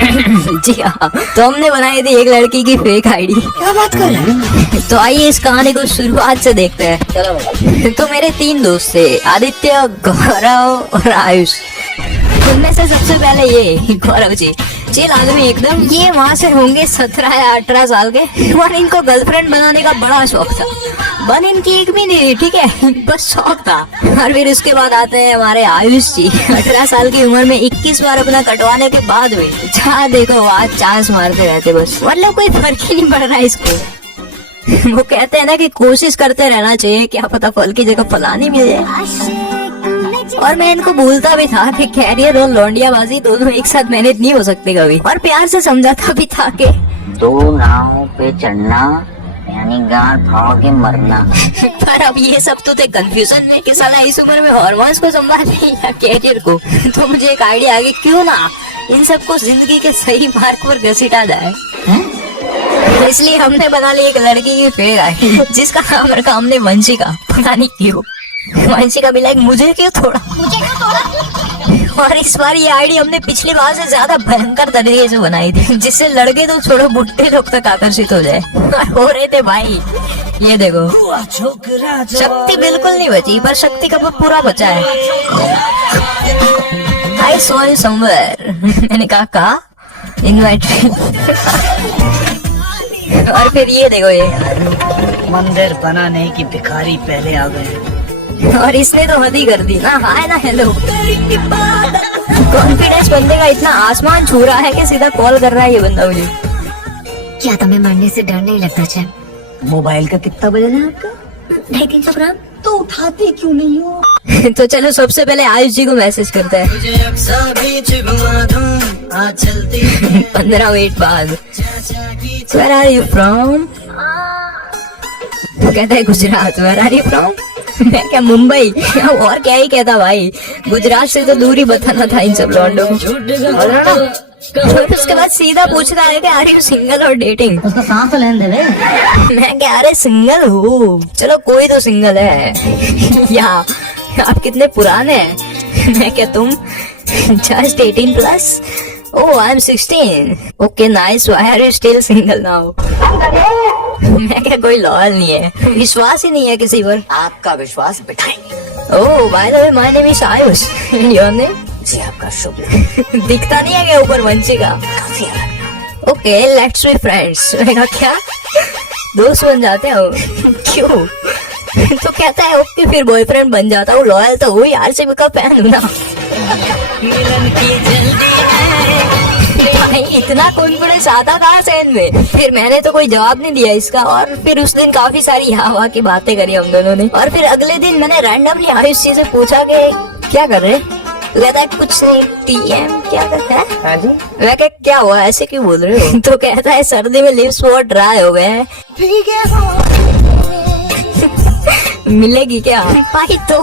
जी हाँ, तो हमने बनाई थी एक लड़की की फेक आईडी। क्या बात कर रहे हैं? तो आइए इस कहानी को शुरुआत से देखते हैं। चलो। तो मेरे 3 दोस्त थे, आदित्य, गौरव और आयुष। उनमें से सबसे पहले ये गौरव जी, चिल आदमी एकदम। ये वहाँ से होंगे 17 या 18 साल के, और इनको गर्लफ्रेंड बनाने का बड़ा शौक था। बन इनकी एक भी नहीं, ठीक है, बस शौक था। और फिर उसके बाद आते हैं हमारे आयुष जी, 18 साल की उम्र में 21 बार अपना कटवाने के बाद भी जहाँ देखो वहाँ चांस मारते रहते बस, मतलब कोई फर्क ही नहीं पड़ रहा है इसको। वो कहते हैं ना कि कोशिश करते रहना चाहिए, क्या पता फल की जगह फलानी मिल जाए। और मैं इनको भूलता भी था कि कैरियर और लौंडियाबाजी दोनों एक साथ मैनेज नहीं हो सकते कभी, और प्यार से समझाता भी था कि 2 नावों पे चढ़ना यानी गांठ फाड़ के मरना। पर अब ये सब तो थे कंफ्यूजन में कि साला इस उम्र में हॉर्मोन्स को संभाले या कैरियर को। तो मुझे एक आइडिया आ गई, क्यों ना इन सबको जिंदगी के सही मार्ग पर घसीटा जाए। इसलिए हमने बना ली एक लड़की की फेक आईडी जिसका नाम रखा हमने वंशिका। पता नहीं क्यों वंशिका भी लाइक मुझे क्यों थोड़ा। और इस बार ये आईडी हमने पिछली बार से ज्यादा भयंकर तरीके से बनाई थी, जिससे लड़के तो छोड़ो बुढ़े लोग तक आकर्षित हो जाए। हो रहे थे भाई, ये देखो शक्ति बिल्कुल नहीं बची, पर शक्ति का पूरा बचा है। I saw you somewhere। मैंने कहा इनवाइट। और फिर ये देखो, ये मंदिर बनाने की भिखारी पहले आ गए। और इसने तो हद ही कर दी ना, हाय ना हेलो। कॉन्फिडेंस बंदे का इतना आसमान छू रहा है कि सीधा कॉल कर रहा है ये बंदा मुझे। क्या तुम्हें मरने से डर नहीं लगता? चैन, मोबाइल का कितना वजन है आपका? 350 ग्राम। तो उठाते क्यों नहीं हो? तो चलो सबसे पहले आयुष जी को मैसेज करते हैं। 15 मिनट बाद। Where are you from? वो कहता है Gujarat. Where are you from? मैं क्या मुंबई? और क्या ही कहता भाई, गुजरात से तो दूरी बताना था इन सब लौंडों को। और उसके बाद सीधा पूछ रहा है कि आर यू सिंगल और डेटिंग? उसका सांस तो लेने दे। मैं क्या, अरे सिंगल हूँ, चलो कोई तो सिंगल है। या आप कितने पुराने हैं? मैं क्या, तुम just 18+? Oh, I'm 16. Okay, nice. Why are you still single now? मैं क्या, कोई लॉयल नहीं है, विश्वास ही नहीं है किसी पर। आपका विश्वास बिठाएंगे। Oh, by the way, my name is Ayush. Your name? जी आपका शुभ नाम। दिखता नहीं है क्या ऊपर वंशिका? काफी अलग। Okay, let's be friends। मैंने कहा क्या, दोस्त बन जाते हो? क्यों? तो कहता है ओके, फिर बॉयफ्रेंड बन जाता हूँ, लॉयल तो हुई, आरसीबी का फैन हूँ ना। भाई इतना कॉन्फिडेंस आता कहाँ से इनमें? फिर मैंने तो कोई जवाब नहीं दिया इसका, और फिर उस दिन काफी सारी यहाँ की बातें करी हम दोनों ने। और फिर अगले दिन मैंने रैंडमली आयुष जी से पूछा कि क्या कर रहे? तो कहता है कुछ नहीं, टीएम क्या करता है? हाँ जी। मैं क्या हुआ, ऐसे क्यों बोल रहे हो? तो कहता है सर्दी में लिप्स बहुत ड्राई हो गए हैं। मिलेगी क्या? भाई 2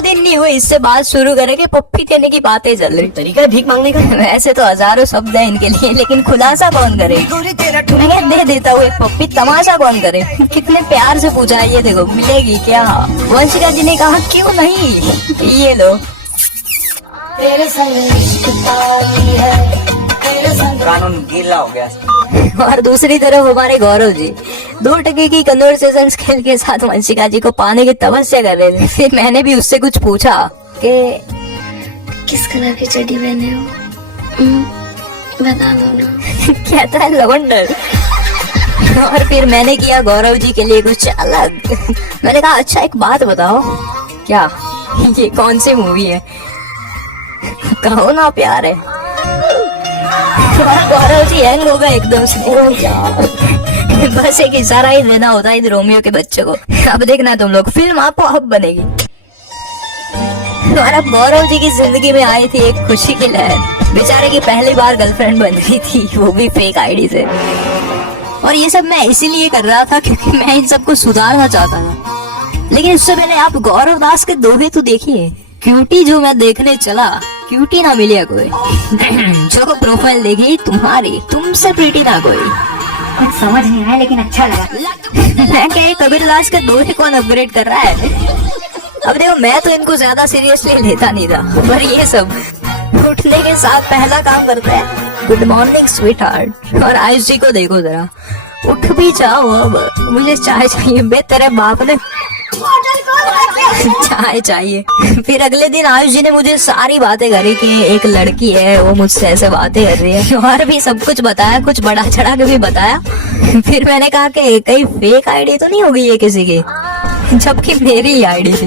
दिन नहीं हुए इससे बात शुरू करे कि पप्पी देने की बातें चल रही। तरीका है भीख मांगने का। वैसे तो हजारों शब्द है इनके लिए, लेकिन खुलासा कौन करे? मैं दे देता हूँ एक पप्पी, तमाशा कौन करे? कितने प्यार से पूछा है, ये देखो मिलेगी क्या? वंशिका जी ने कहा क्यों नहीं, ये लो। कानून गीला हो गया। और दूसरी तरफ हमारे गौरव जी 2 टके की कन्वर्सेशन स्किल के साथ वंशिका जी को पाने की तपस्या कर रहे थे। फिर मैंने भी उससे कुछ पूछा कि किस कलर की चड्डी पहने हो? बता दो ना। कहता है लवंडर। और फिर मैंने किया गौरव जी के लिए कुछ अलग। मैंने कहा अच्छा एक बात बताओ, क्या ये कौन सी मूवी है? कहो ना प्यार है। गौरव जी हैंग हो गए एकदम से। बस एक इशारा ही देना होता है रोमियो के बच्चे को। अब देखना तुम लोग, फिल्म आपको अब बनेगी। और अब गौरव जी की जिंदगी में आई थी एक खुशी की लहर। बेचारे की पहली बार गर्लफ्रेंड बन गई थी, वो भी फेक आईडी से। और ये सब मैं इसीलिए कर रहा था क्योंकि मैं इन सबको सुधारना चाहता था। लेकिन उससे पहले आप गौरव दास के दोहे तो देखिए। क्यूटी जो मैं देखने चला, क्यूटी ना मिली कोई। जो प्रोफाइल देखी तुम्हारी, तुमसे प्रीटी ना कोई। कुछ समझ नहीं आया लेकिन अच्छा लगा। मैं क्या कबीर दास के दोहे कौन अपग्रेड कर रहा है? अब देखो मैं तो इनको ज्यादा सीरियसली लेता नहीं था, पर ये सब उठने के साथ पहला काम करते हैं गुड मॉर्निंग स्वीट हार्ट। और आयुष जी को देखो जरा, उठ भी जाओ अब, मुझे चाय चाहिए। बे तेरे बाप ने चाय चाहिए। फिर अगले दिन आयुष जी ने मुझे सारी बातें करी कि एक लड़की है वो मुझसे ऐसे बातें कर रही है, और भी सब कुछ बताया, कुछ बड़ा चढ़ा के भी बताया। फिर मैंने कहा कि कहीं फेक आईडी तो नहीं होगी ये किसी की, जबकि मेरी ही आईडी थी।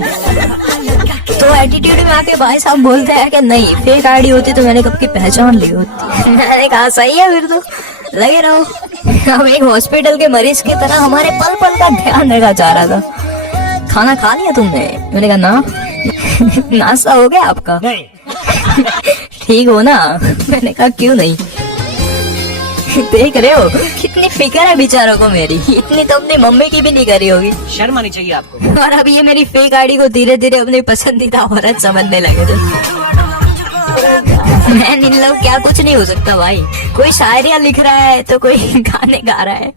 तो एटीट्यूड में आके भाई साहब बोलते हैं कि नहीं फेक आईडी होती तो मैंने कब की पहचान ली होती। मैंने कहा सही है, फिर तो लगे रहो। हम एक हॉस्पिटल के मरीज की तरह हमारे पल पल का ध्यान रखा जा रहा था। खाना खा लिया तुमने? मैंने कहा ना। नाश्ता हो गया आपका? नहीं। ठीक हो ना? मैंने कहा क्यों नहीं। देख रहे हो कितनी फिक्र है बेचारों को मेरी, इतनी तो अपनी मम्मी की भी नहीं करी होगी। शर्म आनी चाहिए आपको। और अब ये मेरी फेक आईडी को धीरे धीरे अपनी पसंदीदा औरत समझने लगे थे। मैं इन लोग क्या कुछ नहीं हो सकता भाई। कोई शायरियाँ लिख रहा है तो कोई गाने गा रहा है।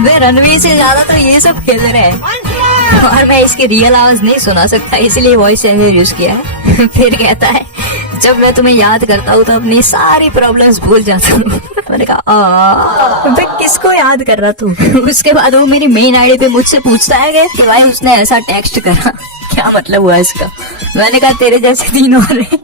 वे रणवीर से ज्यादा तो ये सब खेल रहे हैं, और मैं इसकी रियल आवाज नहीं सुना सकता इसलिए वॉइस चेंजर यूज किया है। फिर कहता है जब मैं तुम्हें याद करता हूँ तो अपनी सारी प्रॉब्लम्स भूल जाता हूँ। मैंने कहा मैं किसको याद कर रहा तू? उसके बाद वो मेरी मेन आईडी पे मुझसे पूछता है कि भाई उसने ऐसा टेक्स्ट करा, क्या मतलब हुआ इसका? मैंने कहा तेरे जैसे 3 और हैं।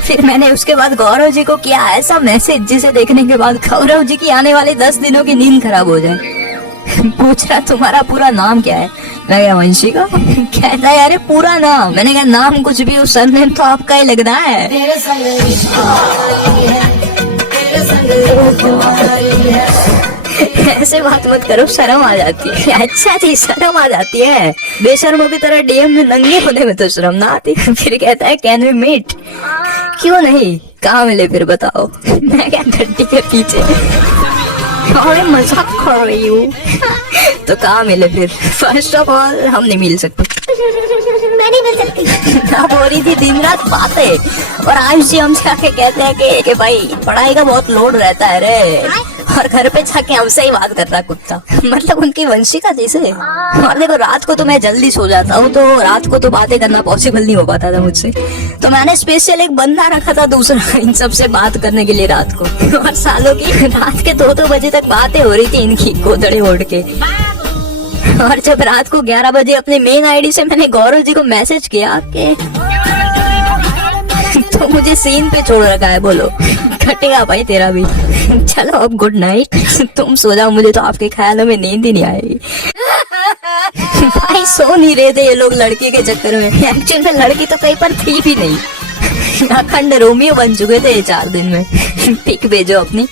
फिर मैंने उसके बाद गौरव जी को किया ऐसा मैसेज जिसे देखने के बाद गौरव जी की आने वाले 10 दिनों की नींद खराब हो जाए। पूछ रहा तुम्हारा पूरा नाम क्या है? मैं क्या वंशी का? कहता है अरे पूरा नाम। मैंने कहा नाम कुछ भी, उस सरनेम तो आपका ही लगना है। ऐसे बात मत करो, शर्म आ जाती है। अच्छा जी शर्म आ जाती है? बेशर्मों की तरह डीएम में नंगे होने में तो शर्म ना आती। फिर कहता है कैन वी मीट? क्यों नहीं, कहाँ मिले फिर बताओ? मैं क्या घंटी के पीछे? अरे मजाक कर रही हूँ। तो कहाँ मिले फिर? फर्स्ट ऑफ ऑल हम नहीं मिल सकते। मैं नहीं मिल सकती। अब हो रही थी दिन रात बातें, और आयुष जी हमसे आके कहते हैं कि भाई पढ़ाई का बहुत लोड रहता है रे, और घर पे जाके हमसे ही बात कर रहा कुत्ता। मतलब उनकी वंशिका जैसे। और देखो रात को तो मैं जल्दी सो जाता हूँ, तो रात को तो बातें करना पॉसिबल नहीं हो पाता था मुझसे। तो मैंने स्पेशल एक बंदा रखा था दूसरा इन सबसे बात करने के लिए रात को। और सालों की रात के 2-2 बजे तक बातें हो रही थी इनकी गोदड़े ओढ़ के। और जब रात को 11 बजे अपने मेन आईडी से मैंने गौरव जी को मैसेज किया कि तो मुझे सीन पे छोड़ रखा है, बोलो घटेगा भाई तेरा भी। चलो अब गुड नाइट, तुम सो जाओ, मुझे तो आपके ख्यालों में नींद ही नहीं आएगी। भाई सो नहीं रहे थे ये लोग लड़की के चक्कर में। एक्चुअल में लड़की तो कहीं पर थी भी नहीं, अखंड रोमियो बन चुके थे 4 दिन में। पिक भेजो अपनी।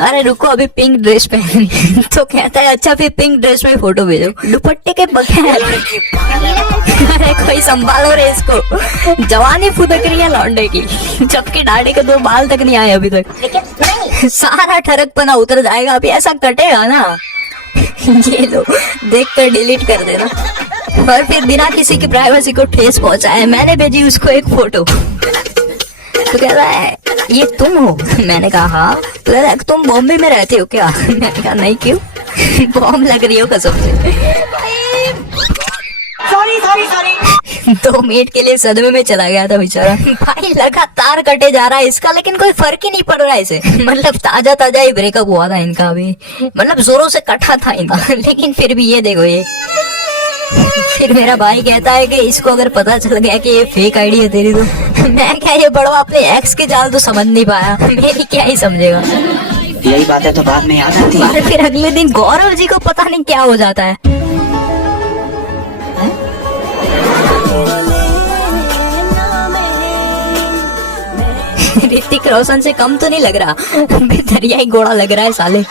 अरे रुको अभी पिंक ड्रेस पहनी। तो कहता है अच्छा फिर पिंक ड्रेस में फोटो भेजो दुपट्टे के बगैर। अरे कोई संभालो रे इसको, जवानी फुदक रही है लौंडे की, जबकि दाढ़ी के 2 बाल तक नहीं आए अभी तक। सारा ठरकपना उतर जाएगा अभी, ऐसा कटेगा ना। ये लो देख कर डिलीट कर देना। और फिर बिना किसी की प्राइवेसी को ठेस पहुंचाए मैंने भेजी उसको एक फोटो। तो कह रहा है ये तुम हो? मैंने कहा हाँ। तो कह रहा है तुम बॉम्बे में रहते हो क्या? मैंने कहा नहीं, क्यों? बॉम्ब लग रही हो कसम से। सॉरी 2 मिनट के लिए सदमे में चला गया था बेचारा। भाई लगातार कटे जा रहा है इसका, लेकिन कोई फर्क ही नहीं पड़ रहा है इसे। मतलब ताजा ताजा ही ब्रेकअप हुआ था इनका अभी, मतलब जोरों से कटा था इनका। लेकिन फिर भी ये देखो ये। फिर मेरा भाई कहता है कि इसको अगर पता चल गया कि ये फेक आईडी है तेरी, तो मैं क्या ये बड़वा अपने एक्स के जाल तो समझ नहीं पाया, मेरी क्या ही समझेगा। यही बात है तो बाद में याद आती है। और फिर अगले दिन गौरव जी को पता नहीं क्या हो जाता है। ऋतिक रोशन से कम तो नहीं लग रहा, दरियाई घोड़ा लग रहा है साले।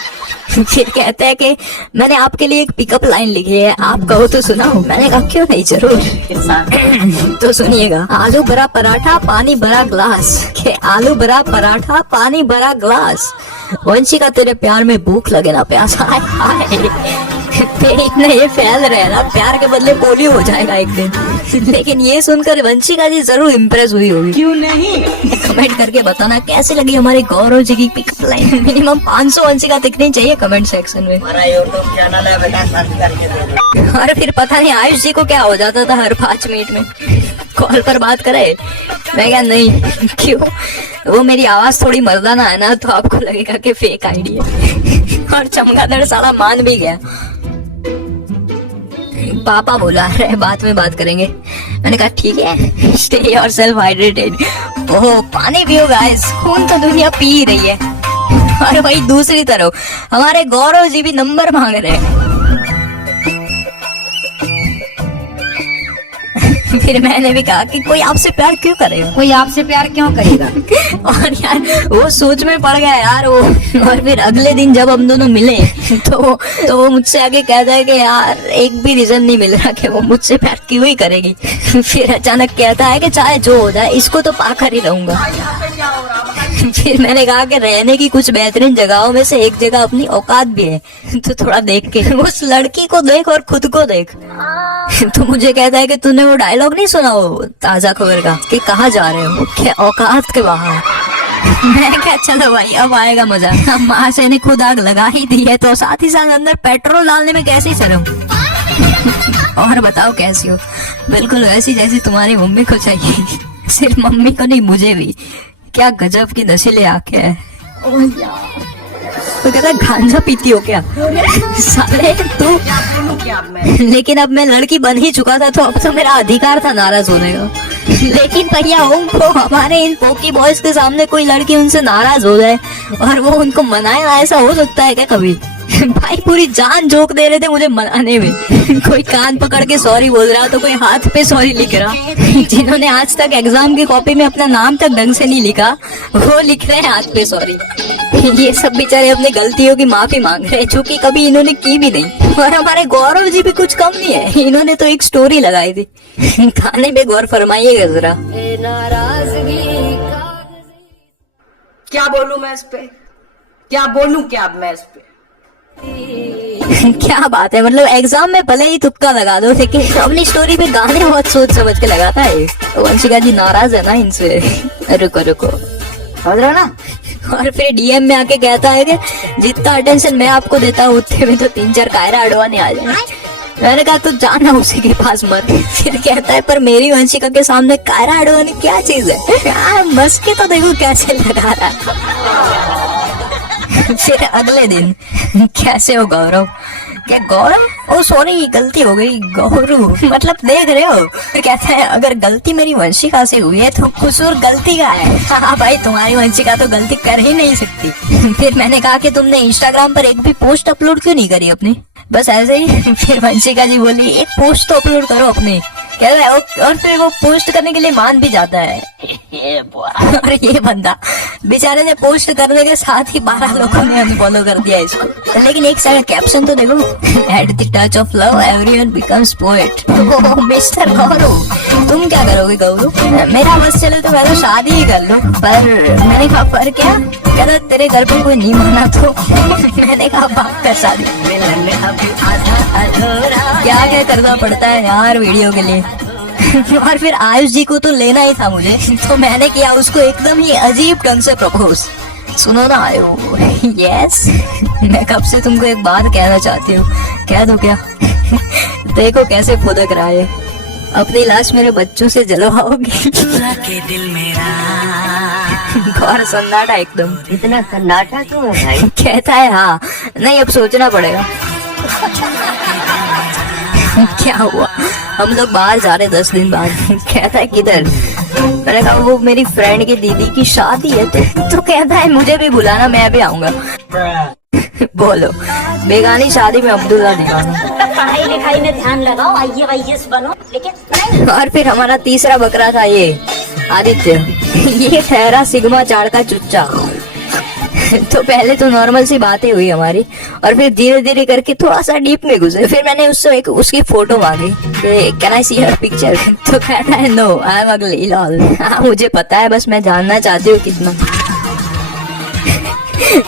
फिर कहते हैं कि मैंने आपके लिए एक पिकअप लाइन लिखी है, आप कहो तो सुनाओ। मैंने कहा क्यों नहीं, जरूर। तो सुनिएगा, आलू भरा पराठा पानी भरा ग्लास, के आलू भरा पराठा पानी भरा ग्लास, वंशिका तेरे प्यार में भूख लगे ना प्यास। हाय हाय पेट में ये फैल रहा है ना, प्यार के बदले पोलियो हो जाएगा एक दिन। लेकिन ये सुनकर वंशिका जी जरूर इम्प्रेस हुई होगी। क्यों नहीं? कमेंट करके बताना कैसी लगी हमारी गौरव जी की पिकअप लाइन। मिनिमम 500 वंशिका दिखनी चाहिए कमेंट सेक्शन में। हमारा यूट्यूब चैनल है बेटा, सर्च करके दे दो। और फिर पता नहीं आयुष जी को क्या हो जाता था हर 5 मिनट में, कॉल पर बात करे। मैं क्या नहीं, क्यों, वो मेरी आवाज थोड़ी मर्दाना है ना, तो आपको लगेगा कि फेक आईडी है। और चमगादड़ साला मान भी गया। पापा बुला रहे, बाद में बात करेंगे। मैंने कहा ठीक है, स्टे योरसेल्फ हाइड्रेटेड। ओह पानी पियो गाइस, खून तो दुनिया पी ही रही है। और वही दूसरी तरफ हमारे गौरव जी भी नंबर मांग रहे हैं। फिर मैंने भी कहा कि कोई आपसे प्यार क्यों करेगा, कोई आपसे प्यार क्यों करेगा? और यार वो सोच में पड़ गया यार वो। और फिर अगले दिन जब हम दोनों मिले तो वो मुझसे आगे कहता है कि यार एक भी रीजन नहीं मिल रहा कि वो मुझसे प्यार क्यों ही करेगी। फिर अचानक कहता है कि चाहे जो हो जाए इसको तो पाकर ही रहूंगा। फिर मैंने कहा कि रहने की कुछ बेहतरीन जगहों में से एक जगह अपनी औकात भी है, तो थोड़ा देख के उस लड़की को देख और खुद को देख। तो मुझे कहता है कि तूने वो डायलॉग नहीं सुना वो ताजा खबर का कि कहाँ जा रहे हो, क्या औकात के बाहर। मैं क्या, चलो भाई अब आएगा मजा। माँ से ने खुद आग लगा ही दी है, तो साथ ही साथ अंदर पेट्रोल डालने में कैसी शर्म। और बताओ कैसी हो? बिल्कुल वैसी जैसी तुम्हारी मम्मी को चाहिए। सिर्फ मम्मी को नहीं, मुझे भी। क्या गजब की नशीले आंखें है। तो कहता है गांजा पीती हो क्या? साले तू। लेकिन अब मैं लड़की बन ही चुका था, तो अब तो मेरा अधिकार था नाराज होने का। लेकिन भैया उनको हमारे इन पोकी बॉयज के सामने कोई लड़की उनसे नाराज हो जाए और वो उनको मनाए, ऐसा हो सकता है क्या कभी? भाई पूरी जान झोंक दे रहे थे मुझे मनाने में। कोई कान पकड़ के सॉरी बोल रहा, तो कोई हाथ पे सॉरी लिख रहा। जिन्होंने आज तक एग्जाम की कॉपी में अपना नाम तक ढंग से नहीं लिखा, वो लिख रहे हैं हाथ पे सॉरी। ये सब बेचारे अपनी गलतियों की माफी मांग रहे हैं, जो कि कभी इन्होंने की भी नहीं। और हमारे गौरव जी भी कुछ कम नहीं है, इन्होंने तो एक स्टोरी लगाई थी। खाने पे गौर फरमाइएगा जरा। क्या बोलूं मैं इस पे, क्या बोलूं क्या अब मैं इस पे? क्या बात है, मतलब एग्जाम में भले ही तुक्का लगा दो, लेकिन अपनी स्टोरी पे गाने बहुत सोच समझ के लगाता है। वंशिका जी नाराज है ना इनसे। रुको रुको, समझ रहे हो ना? और फिर डीएम में आके कहता है कि जितना अटेंशन मैं आपको देता हूँ उतने में तो 3-4 कायरा अडवाणी आ जाए। मैंने कहा तू जाना उसी के पास मत। फिर कहता है पर मेरी वंशिका के सामने कायरा अडवाणी क्या चीज है? मस्के तो देखो कैसे लगा रहा है। फिर अगले दिन कैसे हो गौरव? क्या गौरव? ओ सॉरी गलती हो गई गौरव, मतलब देख रहे हो। फिर कहता है अगर गलती मेरी वंशिका से हुई है तो कसूर गलती का है। हाँ भाई तुम्हारी वंशिका तो गलती कर ही नहीं सकती। फिर मैंने कहा कि तुमने इंस्टाग्राम पर एक भी पोस्ट अपलोड क्यों नहीं करी अपनी? बस ऐसे ही। फिर वंशिका जी बोली एक पोस्ट तो अपलोड करो अपनी। कह रहा है और फिर वो पोस्ट करने के लिए मान भी जाता है। और ये बंदा बेचारे ने पोस्ट करने के साथ ही 12 लोगों ने अनफॉलो कर दिया इसको। लेकिन एक साइड कैप्शन तो देखो, at the touch of love everyone becomes poet. Mister Gaurav तुम क्या करोगे गौरव? मेरा बस चले तो मैं तो शादी ही कर लूं। पर मैंने कहा पर क्या? कहता तेरे घर पे कोई नहीं माना तो? मैंने कहा बात कर शादी। क्या क्या करना पड़ता है यार वीडियो के लिए। और फिर आयुष जी को तो लेना ही था मुझे, तो मैंने किया उसको एकदम ही अजीब ढंग से प्रपोज। सुनो ना आयो। यस, मैं कब से तुमको एक बात कहना चाहती हूँ, कह दो क्या? देखो कैसे फुदक रहा है। अपनी लाश मेरे बच्चों से जलवाओगी? के दिल मेरा गौर सन्नाटा एकदम। इतना सन्नाटा क्यों है भाई? कहता है हाँ, नहीं अब सोचना पड़ेगा। क्या हुआ? हम लोग बाहर जा रहे 10 दिन बाद। कहता है किधर? मैंने कहा वो मेरी फ्रेंड की दीदी की शादी है। तो कहता है मुझे भी बुलाना, मैं भी आऊंगा। बोलो बेगानी शादी में अब्दुल्ला दिखाना। पढ़ाई लिखाई में ध्यान लगाओ, IAS बनो। लेकिन और फिर हमारा तीसरा बकरा था ये आदित्य। ये ठहरा सिग्मा 4 का चुच्चा। तो पहले तो नॉर्मल सी बातें हुई हमारी, और फिर धीरे धीरे करके थोड़ा सा डीप में घुसे। फिर मैंने उससे एक उसकी फोटो मांगी, can I C her picture? तो कहता है नो आई एम अगली लॉल। हाँ मुझे पता है, बस मैं जानना चाहती हूँ कितना।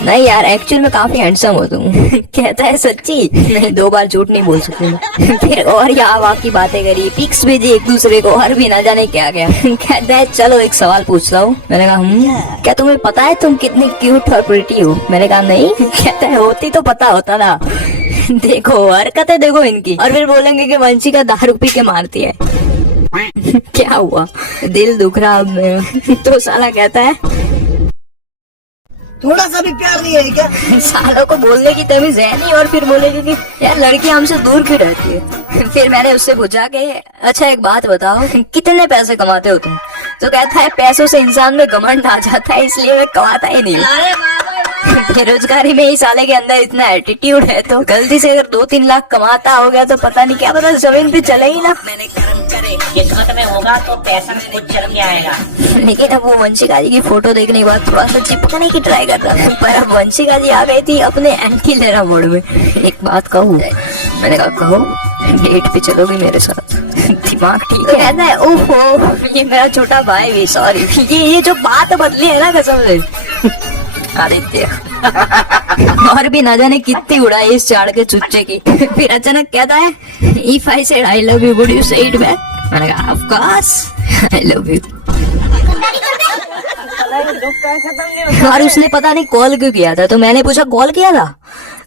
नहीं यार, एक्चुअल में काफी हैंडसम हो तुम। कहता है सच्ची? नहीं, 2 बार झूठ नहीं बोल सकती मैं। फिर और यहाँ वहाँ की बातें करी, पिक्स भेजी एक दूसरे को, और भी ना जाने क्या क्या। कहता है चलो एक सवाल पूछता हूँ। मैंने कहा क्या तुम्हें पता है तुम कितनी क्यूट और प्रिटी हो? मैंने कहा नहीं। कहता है होती तो पता होता ना। देखो हरकतें देखो इनकी, और फिर बोलेंगे कि वंशिका दारू पी के मारती है। क्या हुआ, दिल दुख रहा अब मेरा। तो साला कहता है थोड़ा सा भी प्यार नहीं है क्या? सालों को बोलने की तमीज है नहीं, और फिर बोलेगी कि यार लड़की हमसे दूर क्यों रहती है। फिर मैंने उससे पूछा कि अच्छा एक बात बताओ, कितने पैसे कमाते हो तुम? तो कहता है पैसों से इंसान में घमंड आ जाता है, इसलिए मैं कमाता ही नहीं। बेरोजगारी में ही साले के अंदर इतना एटीट्यूड है, तो गलती से अगर 2-3 लाख कमाता हो गया तो पता नहीं, क्या पता जमीन पे चले ही ना। मैंने कर्म करे, किस्मत में होगा तो पैसा में कुछ जन्म आएगा। लेकिन अब वो वंशिका जी की फोटो देखने के बाद थोड़ा सा चिपकने की ट्राई कर रहा था, पर अब वंशिका जी आ गई थी अपने एंटी लेरा मोड में। एक बात कहूँ? मैंने कहा कहो। डेट पे चलोगी मेरे साथ? दिमाग ठीक है? कहता है ओहो ये मेरा छोटा भाई भी, सॉरी। ये जो बात बदली है ना कसम से। आदित्य। और भी ना जाने कितनी उड़ाई इस चाड़ के चुच्चे की। फिर अचानक कहता है if I said I love you would you से इट बैक? मैंने कहा of course I love you. और उसने पता नहीं कॉल क्यों किया था, तो मैंने पूछा कॉल किया था?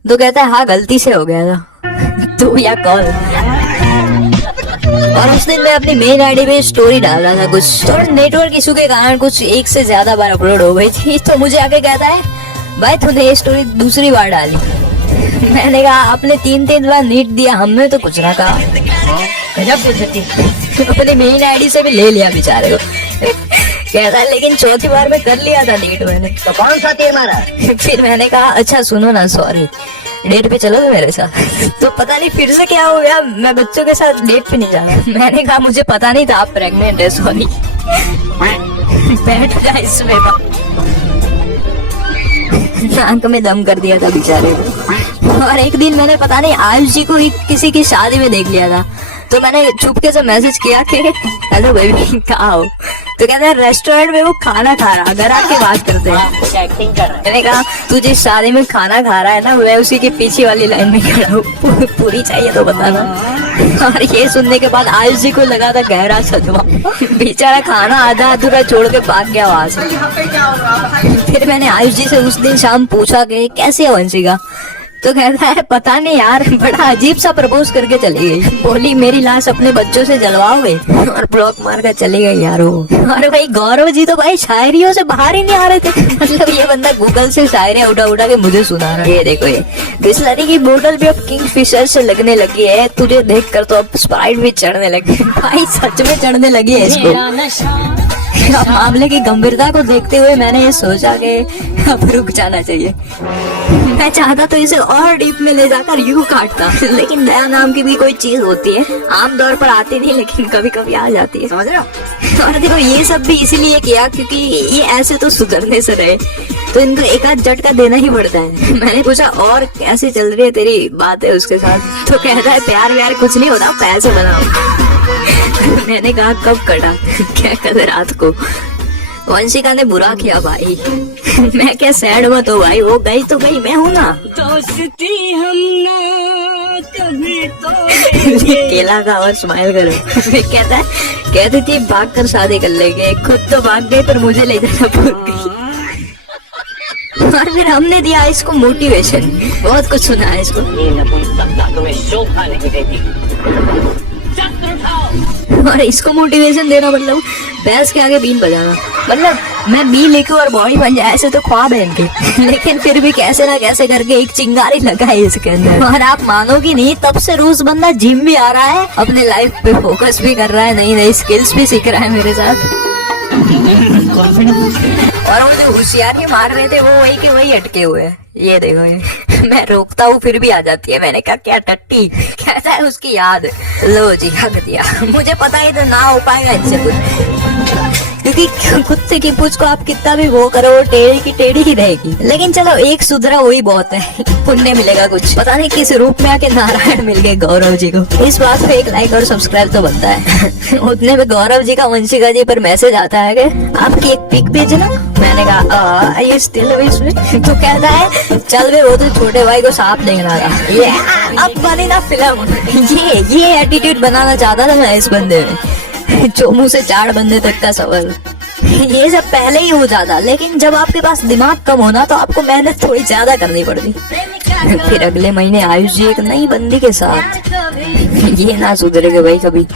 तो कहता है हाँ गलती से हो गया था। तू या कॉल। और उस दिन मैं अपनी मेन आईडी पे स्टोरी डाल रहा था कुछ, तो नेटवर्क इशू के कारण कुछ 1 से ज्यादा बार अपलोड हो गई थी। तो मुझे आके कहता है भाई तूने ये स्टोरी दूसरी बार डाली। मैंने कहा आपने 3-3 बार नीट दिया, हमने तो कुछ ना कहा। अपनी मेन आईडी से भी ले लिया बेचारे को। कहता है लेकिन चौथी बार में कर लिया था नीट मैंने। तो कौन सा तीर मारा? फिर मैंने कहा अच्छा सुनो ना, सॉरी डेट पे चलोगे मेरे साथ? तो पता नहीं फिर से क्या हो गया, मैं बच्चों के साथ डेट पे नहीं जाना। मैंने कहा मुझे पता नहीं था आप प्रेग्नेंट है, सॉरी। बैठ जा इसमें। नाक में दम कर दिया था बेचारे को। और एक दिन मैंने पता नहीं आयुष जी को किसी की शादी में देख लिया था, तो मैंने चुपके से मैसेज किया कि हेलो बेबी कहाँ हो? तो कहते हैं रेस्टोरेंट में वो खाना खा रहा, घर आके बात करते हैं। एक्टिंग कर रहा है। मैंने कहा तू जिस शादी में खाना खा रहा है ना, मैं उसी के पीछे वाली लाइन में खड़ा हूँ, पूरी चाहिए तो बताना। और ये सुनने के बाद आयुष जी को लगा था गहरा सदमा। बेचारा खाना आधा अधूरा छोड़ के भाग गया वहां से। फिर मैंने आयुष जी से उस दिन शाम पूछा कि कैसे है वंशिका? तो कहता है पता नहीं यार, बड़ा अजीब सा प्रपोज करके चली गई। बोली मेरी लाश अपने बच्चों से जलवाओगे, और ब्लॉक मार कर चली गई यार वो। और भाई गौरव जी तो भाई शायरियों से बाहर ही नहीं आ रहे थे। मतलब ये बंदा गूगल से शायरियां उठा उठा के मुझे सुना रहा है। ये देखो ये बिस्लरी की बोतल भी अब किंगफिशर से लगने लगी है, तुझे देख कर तो अब स्प्राइट भी चढ़ने लगी। भाई सच में चढ़ने लगी है इसको। अब मामले की गंभीरता को देखते हुए मैंने ये सोचा कि अब रुक जाना चाहिए। मैं चाहता तो इसे और डीप में ले जाकर यूं काटता, लेकिन दया नाम की भी कोई चीज होती है, आमतौर पर आती नहीं लेकिन कभी कभी आ जाती है, समझ रहे हो? और देखो ये सब भी इसीलिए किया क्योंकि ये ऐसे तो सुधरने से रहे, तो इनको एक आध झटका देना ही पड़ता है। मैंने पूछा और कैसे चल रही है तेरी बातें उसके साथ? तो कहता है प्यार व्यार कुछ नहीं होता, पैसे बनाओ। मैंने कहा कब कटा? क्या कल रात को। वंशिका ने बुरा किया भाई। मैं क्या सैड मत हो भाई, वो गई तो गई, मैं हूँ ना। दोस्ती हम ना कभी तो केला का और स्माइल करो। फिर कहता है कहती थी भाग कर शादी कर लेंगे, खुद तो भाग गई पर मुझे ले जाना भूल गई। और फिर हमने दिया इसको मोटिवेशन, बहुत कुछ सुना है इसको। ये नपुंसकता तुम्हें शोभा नहीं देती। और इसको मोटिवेशन देना मतलब भैंस के आगे बीन बजाना, मतलब मैं बी लेके और बॉडी बन जाए ऐसे तो ख्वाब है इनके। लेकिन फिर भी कैसे ना कैसे करके एक चिंगारी लगा है इसके अंदर। और आप मानोगे नहीं, तब से रोज बंदा जिम भी आ रहा है, अपने लाइफ पे फोकस भी कर रहा है, नई नई स्किल्स भी सीख रहा है मेरे साथ। और वो जो होशियारी मार रहे थे वो वही के वही अटके हुए हैं। ये देखो ये मैं रोकता हूँ फिर भी आ जाती है। मैंने कहा क्या टट्टी, कैसा है उसकी याद? लो जी हक दिया। मुझे पता ही तो ना हो पाएगा इनसे कुछ, क्योंकि कुत्ते की पूंछ को आप कितना भी वो करो, वो टेढ़ी की टेढ़ी ही रहेगी। लेकिन चलो एक सुधरा वही बहुत है, पुण्य मिलेगा कुछ। पता नहीं किस रूप में आके नारायण मिल गए गौरव जी को। इस बात पे एक लाइक और सब्सक्राइब तो बनता है। उतने में गौरव जी का वंशिका जी पर मैसेज आता है कि आपकी एक पिक भेजना। मैंने कहा ये स्टिल इसमें तो कहता है चल वे वो तो छोटे भाई को सांप देखना था। ये अब बनी ना फिल्म। ये एटीट्यूड बनाना चाहता था मैं इस बंदे में, जो मुंह से 4 बंदे तक का सवाल। ये सब पहले ही हो जाता, लेकिन जब आपके पास दिमाग कम होना तो आपको मेहनत थोड़ी ज्यादा करनी पड़ती। फिर अगले महीने आयुष जी एक नई बंदी के साथ, ये ना सुधरेगा भाई कभी।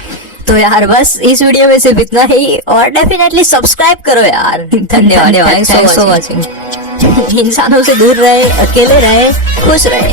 तो यार बस इस वीडियो में सिर्फ इतना ही, और डेफिनेटली सब्सक्राइब करो यार। धन्यवाद, थैंक्स फॉर वॉचिंग। इंसानों से दूर रहे, अकेले रहे, खुश रहे।